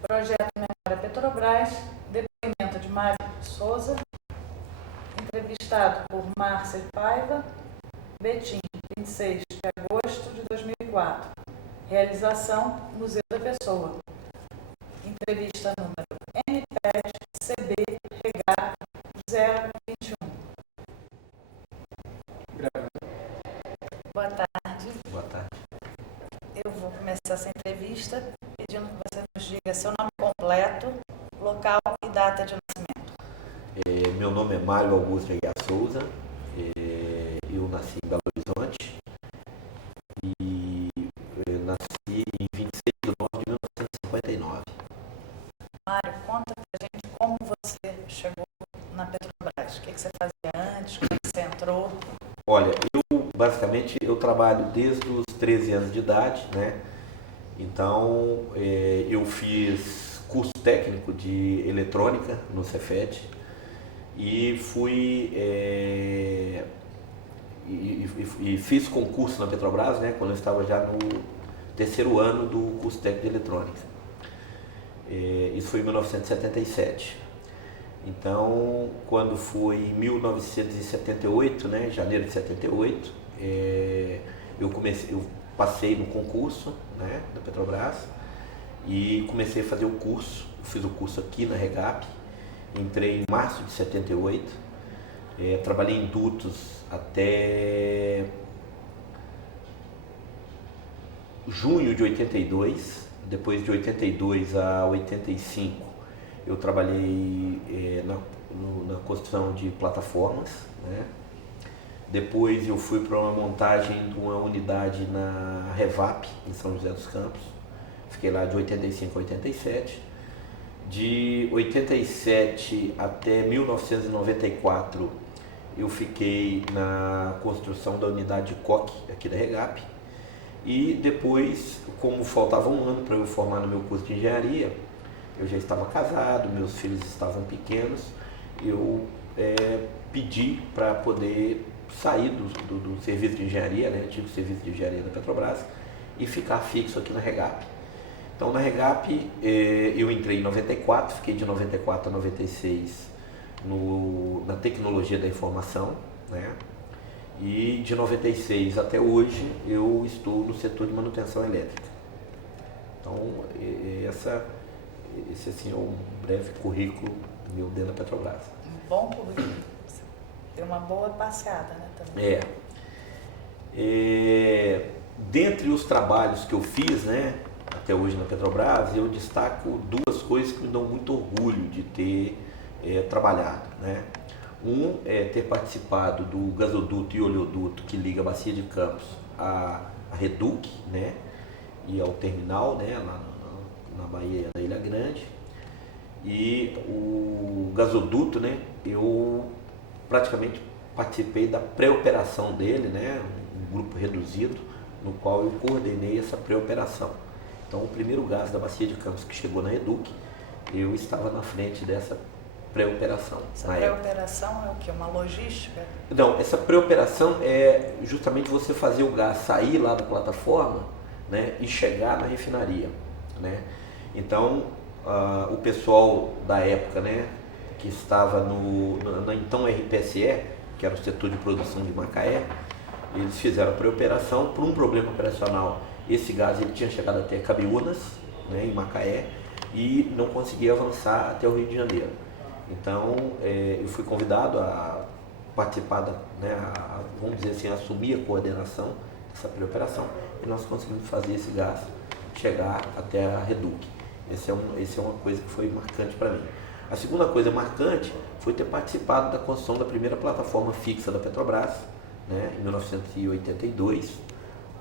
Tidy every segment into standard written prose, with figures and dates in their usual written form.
Projeto Memória Petrobras, depoimento de Mário Souza, entrevistado por Márcia Paiva, Betim, 26 de agosto de 2004. Realização, Museu da Pessoa. Entrevista número MPET-CB Regap 021. Boa tarde. Boa tarde. Eu vou começar essa entrevista pedindo que você nos diga seu nome completo, local e data de nascimento. Meu nome é Mário Augusto Aguiar Souza. Eu nasci em Belo Horizonte e nasci em 26 de novembro de 1959. Mário, conta pra gente como você chegou na Petrobras. O que você fazia antes, como você entrou? Olha, eu trabalho desde os 13 anos de idade, né? Então, eu fiz curso técnico de eletrônica no Cefet e fiz concurso na Petrobras, né? Quando eu estava já no terceiro ano do curso técnico de eletrônica. Isso foi em 1977. Então, quando foi em 1978, né, janeiro de 78, eu passei no concurso, né, da Petrobras e comecei a fazer o curso. Eu fiz o curso aqui na Regap, entrei em março de 78, trabalhei em dutos até junho de 82, depois de 82 a 85 eu trabalhei na construção de plataformas, né? Depois eu fui para uma montagem de uma unidade na Revap, em São José dos Campos. Fiquei lá de 85 a 87. De 87 até 1994 eu fiquei na construção da unidade de coque aqui da Regap. E depois, como faltava um ano para eu formar no meu curso de engenharia, eu já estava casado, meus filhos estavam pequenos, eu pedi para poder sair do serviço de engenharia, né, antigo serviço de engenharia da Petrobras, e ficar fixo aqui na Regap. Então, na Regap, eu entrei em 94, fiquei de 94 a 96 na tecnologia da informação, né, e de 96 até hoje eu estou no setor de manutenção elétrica. Então, esse assim, é um breve currículo meu dentro da Petrobras. Um bom currículo. Deu uma boa passeada, né? Também. Dentre os trabalhos que eu fiz, né, até hoje na Petrobras, eu destaco duas coisas que me dão muito orgulho de ter trabalhado, né? Um é ter participado do gasoduto e oleoduto que liga a Bacia de Campos à Reduc, né, e ao terminal, né, lá na Bahia da Ilha Grande. E o gasoduto, né, eu praticamente participei da pré-operação dele, né, um grupo reduzido, no qual eu coordenei essa pré-operação. Então, o primeiro gás da Bacia de Campos que chegou na Reduc, eu estava na frente dessa pré-operação. Essa pré-operação é o quê? Uma logística? Não, essa pré-operação é justamente você fazer o gás sair lá da plataforma, né, e chegar na refinaria, né? Então, o pessoal da época, né, que estava na então RPSE, que era o setor de produção de Macaé, eles fizeram a pré-operação. Por um problema operacional, esse gás ele tinha chegado até Cabiúnas, né, em Macaé, e não conseguia avançar até o Rio de Janeiro. Então, eu fui convidado a participar, vamos dizer assim, assumir a coordenação dessa pré-operação, e nós conseguimos fazer esse gás chegar até a Reduc. Essa é uma coisa que foi marcante para mim. A segunda coisa marcante foi ter participado da construção da primeira plataforma fixa da Petrobras, né, em 1982,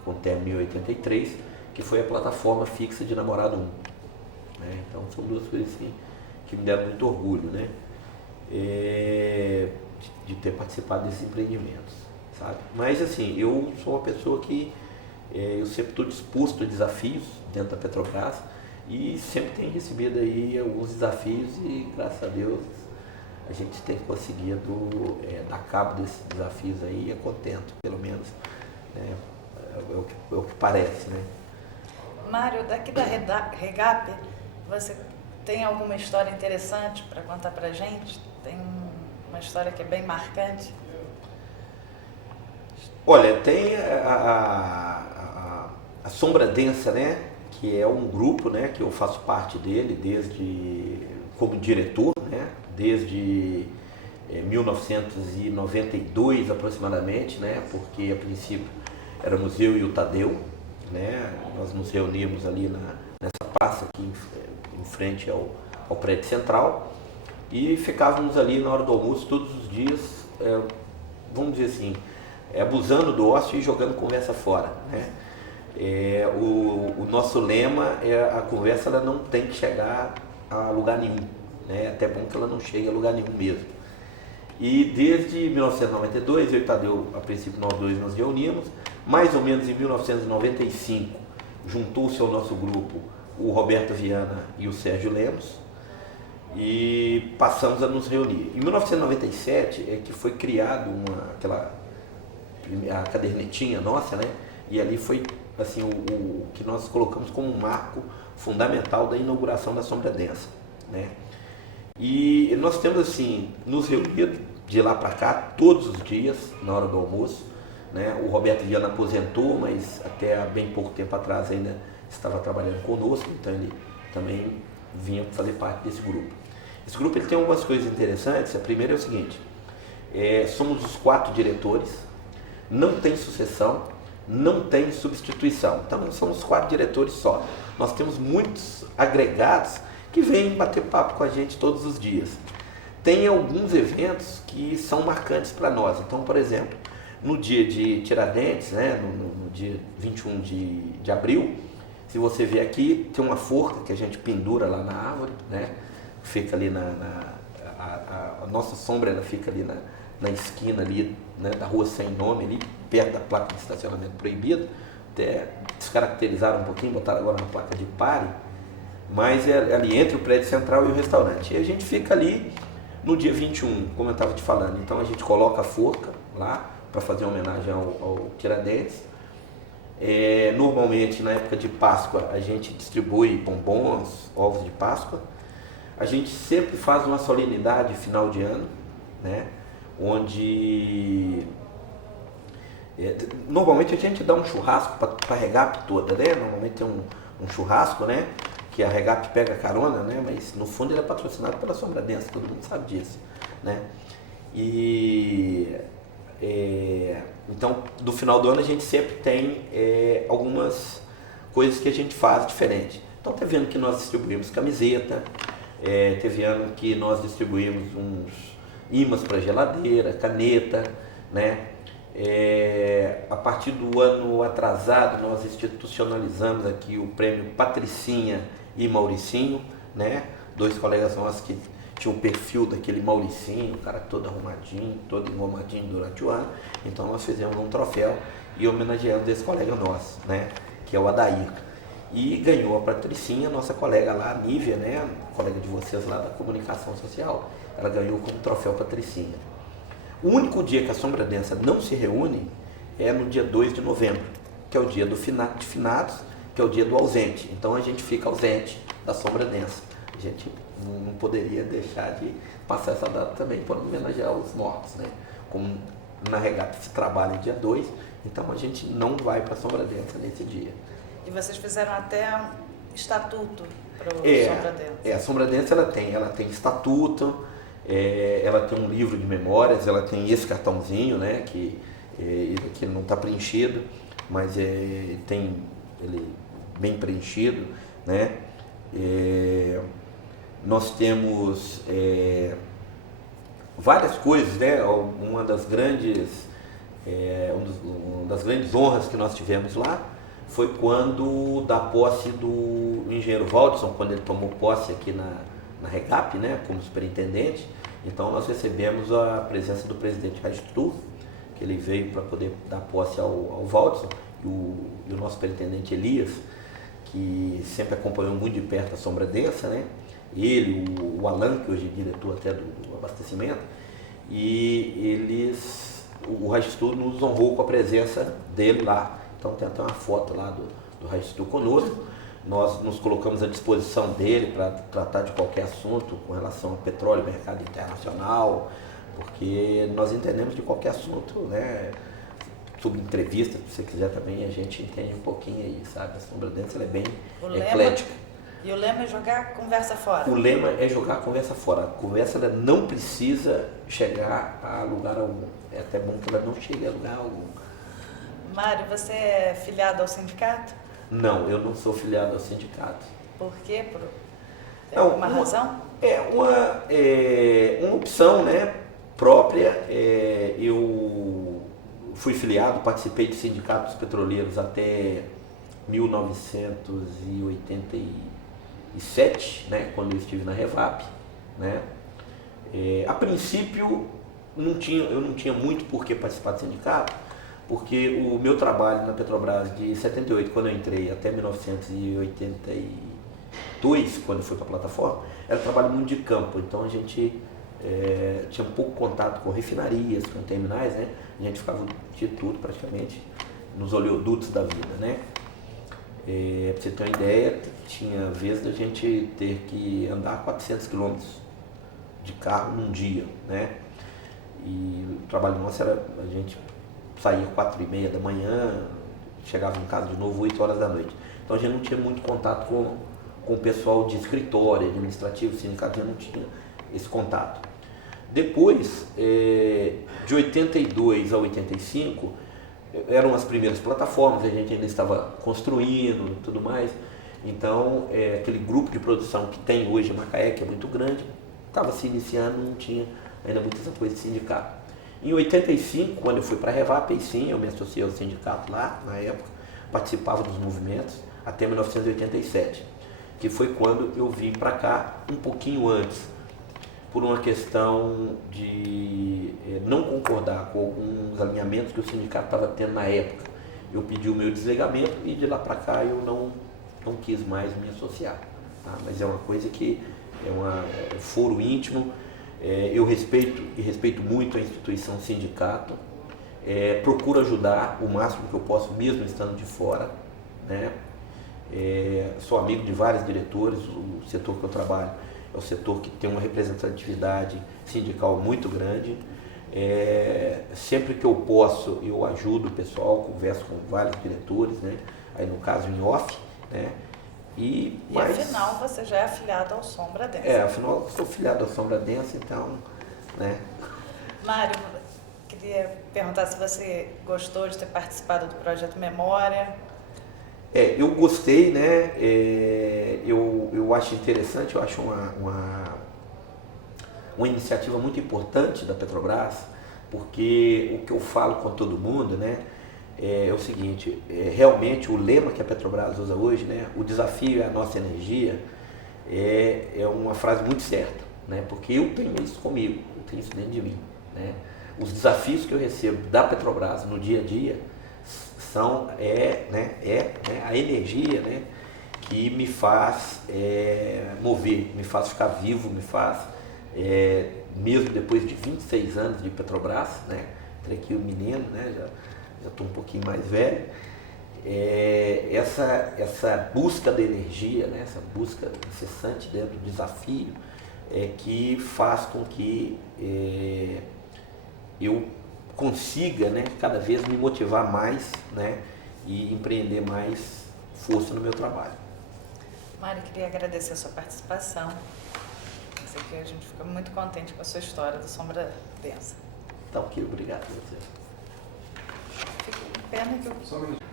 com término em 83, que foi a plataforma fixa de Namorado 1. Né? Então, são duas coisas assim, que me deram muito orgulho, né, de ter participado desses empreendimentos, sabe? Mas, assim, eu sou uma pessoa que eu sempre estou disposto a desafios dentro da Petrobras, e sempre tem recebido aí alguns desafios e, graças a Deus, a gente tem conseguido dar cabo desses desafios aí, e é contento, pelo menos, né? É o que parece, né? Mário, daqui da Regap, você tem alguma história interessante para contar para a gente? Tem uma história que é bem marcante? Olha, tem a Sombra Densa, né? Que é um grupo, né? Que eu faço parte dele como diretor, né? Desde 1992 aproximadamente, né? Porque a princípio éramos eu e o Tadeu, né? Nós nos reuníamos ali nessa praça aqui em frente ao prédio central e ficávamos ali na hora do almoço todos os dias, vamos dizer assim, abusando do ócio e jogando conversa fora, né? O nosso lema é a conversa ela não tem que chegar a lugar nenhum, né? É até bom que ela não chegue a lugar nenhum mesmo. E desde 1992, eu e Tadeu, a princípio nós dois nos reunimos, mais ou menos em 1995, juntou-se ao nosso grupo o Roberto Viana e o Sérgio Lemos e passamos a nos reunir. Em 1997 é que foi criado a cadernetinha nossa, né? E ali foi assim o que nós colocamos como um marco fundamental da inauguração da Sombra Densa, né? E nós temos assim nos reunido de lá para cá todos os dias na hora do almoço, né? O Roberto Viana aposentou, mas até há bem pouco tempo atrás ainda estava trabalhando conosco, então ele também vinha fazer parte desse grupo. Esse grupo ele tem algumas coisas interessantes. A primeira é o seguinte: somos os 4 diretores, não tem sucessão, não tem substituição. Então não somos 4 diretores só. Nós temos muitos agregados que vêm bater papo com a gente todos os dias. Tem alguns eventos que são marcantes para nós. Então, por exemplo, no dia de Tiradentes, né, no dia 21 de abril, se você ver aqui, tem uma forca que a gente pendura lá na árvore, né? Fica ali a nossa sombra ela fica ali na esquina ali, né, da rua Sem Nome, ali perto da placa de estacionamento proibido. Até descaracterizaram um pouquinho, botaram agora uma placa de pare, mas é ali entre o prédio central e o restaurante. E a gente fica ali no dia 21, como eu estava te falando. Então a gente coloca a forca lá para fazer homenagem ao Tiradentes. Normalmente na época de Páscoa a gente distribui bombons, ovos de Páscoa. A gente sempre faz uma solenidade final de ano, né? Onde normalmente a gente dá um churrasco para a Regap toda, né? Normalmente tem um churrasco, né? Que a Regap pega carona, né? Mas no fundo ele é patrocinado pela Sombra Densa, todo mundo sabe disso, né? Então, no final do ano a gente sempre tem algumas coisas que a gente faz diferente. Então, teve ano que nós distribuímos camiseta, teve ano que nós distribuímos uns ímãs para geladeira, caneta, né? A partir do ano atrasado, nós institucionalizamos aqui o prêmio Patricinha e Mauricinho, né? 2 colegas nossos que tinham o perfil daquele Mauricinho, o cara todo arrumadinho, todo engomadinho durante o ano. Então nós fizemos um troféu e homenageamos esse colega nosso, né? Que é o Adair. E ganhou a Patricinha, nossa colega lá, a Nívia, né? Colega de vocês lá da comunicação social. Ela ganhou como troféu Patricinha. O único dia que a Sombra Densa não se reúne é no dia 2 de novembro, que é o dia de finados, que é o dia do ausente. Então a gente fica ausente da Sombra Densa. A gente não poderia deixar de passar essa data também para homenagear os mortos, né? Como na Regap se trabalha dia 2, então a gente não vai para a Sombra Densa nesse dia. E vocês fizeram até um estatuto para o Sombra Densa. A Sombra Densa ela tem estatuto, ela tem um livro de memórias, ela tem esse cartãozinho, né? Que aqui não está preenchido, mas tem ele bem preenchido, né? Nós temos várias coisas, né? Uma das grandes honras que nós tivemos lá foi quando da posse do engenheiro Valdson, quando ele tomou posse aqui na Regap, né? Como superintendente. Então nós recebemos a presença do presidente Raistu, que ele veio para poder dar posse ao Valdson, e o nosso superintendente Elias, que sempre acompanhou muito de perto a Sombra Densa, né? Ele, o Alan, que hoje é diretor até do abastecimento, e o Raistu nos honrou com a presença dele lá. Então tem até uma foto lá do Raistu conosco. Nós nos colocamos à disposição dele para tratar de qualquer assunto com relação ao petróleo, mercado internacional, porque nós entendemos de qualquer assunto, né? Sobre entrevista, se você quiser também, a gente entende um pouquinho aí, sabe? A Sombra Densa ela é bem eclética. E o lema é jogar a conversa fora? O lema é jogar a conversa fora. A conversa ela não precisa chegar a lugar algum. É até bom que ela não chegue a lugar algum. Mário, você é filiado ao sindicato? Não, eu não sou filiado ao sindicato. Por quê? Tem Não, alguma razão? Uma opção, né, própria. Eu fui filiado, participei de sindicatos petroleiros até 1987, né, quando eu estive na Revap, né. A princípio eu não tinha muito por que participar do sindicato, porque o meu trabalho na Petrobras de 78, quando eu entrei, até 1982, quando eu fui para a plataforma, era um trabalho muito de campo. Então a gente tinha um pouco contato com refinarias, com terminais, né? A gente ficava de tudo praticamente nos oleodutos da vida, né? Para você ter uma ideia, tinha vezes da gente ter que andar 400 quilômetros de carro num dia, né? E o trabalho nosso era, a gente saía 4h30 da manhã, chegava em casa de novo 8 horas da noite. Então a gente não tinha muito contato com o pessoal de escritório, administrativo, sindicato, a gente não tinha esse contato. Depois, de 82 a 85, eram as primeiras plataformas, a gente ainda estava construindo e tudo mais. Então, aquele grupo de produção que tem hoje em Macaé, que é muito grande, estava se iniciando, não tinha ainda muita essa coisa de sindicato. Em 85, quando eu fui para a Revap, aí sim, eu me associei ao sindicato lá, na época, participava dos movimentos, até 1987, que foi quando eu vim para cá um pouquinho antes, por uma questão de não concordar com alguns alinhamentos que o sindicato estava tendo na época. Eu pedi o meu desligamento e de lá para cá eu não quis mais me associar. Tá? Mas é uma coisa que é um foro íntimo. Eu respeito muito a instituição sindicato, procuro ajudar o máximo que eu posso, mesmo estando de fora, né? Sou amigo de vários diretores, o setor que eu trabalho é o setor que tem uma representatividade sindical muito grande. Sempre que eu posso, eu ajudo o pessoal, converso com vários diretores, né? Aí no caso em off, né? Mas, afinal você já é afiliado ao Sombra Densa. Afinal eu sou afiliado ao Sombra Densa, então, né? Mário, queria perguntar se você gostou de ter participado do projeto Memória. Eu gostei, né? Eu acho interessante, eu acho uma iniciativa muito importante da Petrobras, porque o que eu falo com todo mundo, né? É o seguinte, realmente o lema que a Petrobras usa hoje, né, o desafio é a nossa energia, é uma frase muito certa, né, porque eu tenho isso comigo, eu tenho isso dentro de mim, né. Os desafios que eu recebo da Petrobras no dia a dia são a energia, né, que me faz mover, me faz ficar vivo, me faz, mesmo depois de 26 anos de Petrobras, né, entre aqui o menino, né, já estou um pouquinho mais velho, essa busca da energia, né, essa busca incessante dentro do desafio, que faz com que eu consiga, né, cada vez me motivar mais, né, e empreender mais força no meu trabalho. Mário, queria agradecer a sua participação. Sei que a gente fica muito contente com a sua história do Sombra Densa. Tá ok, obrigado a você. Fico com pena que eu... Só um minuto.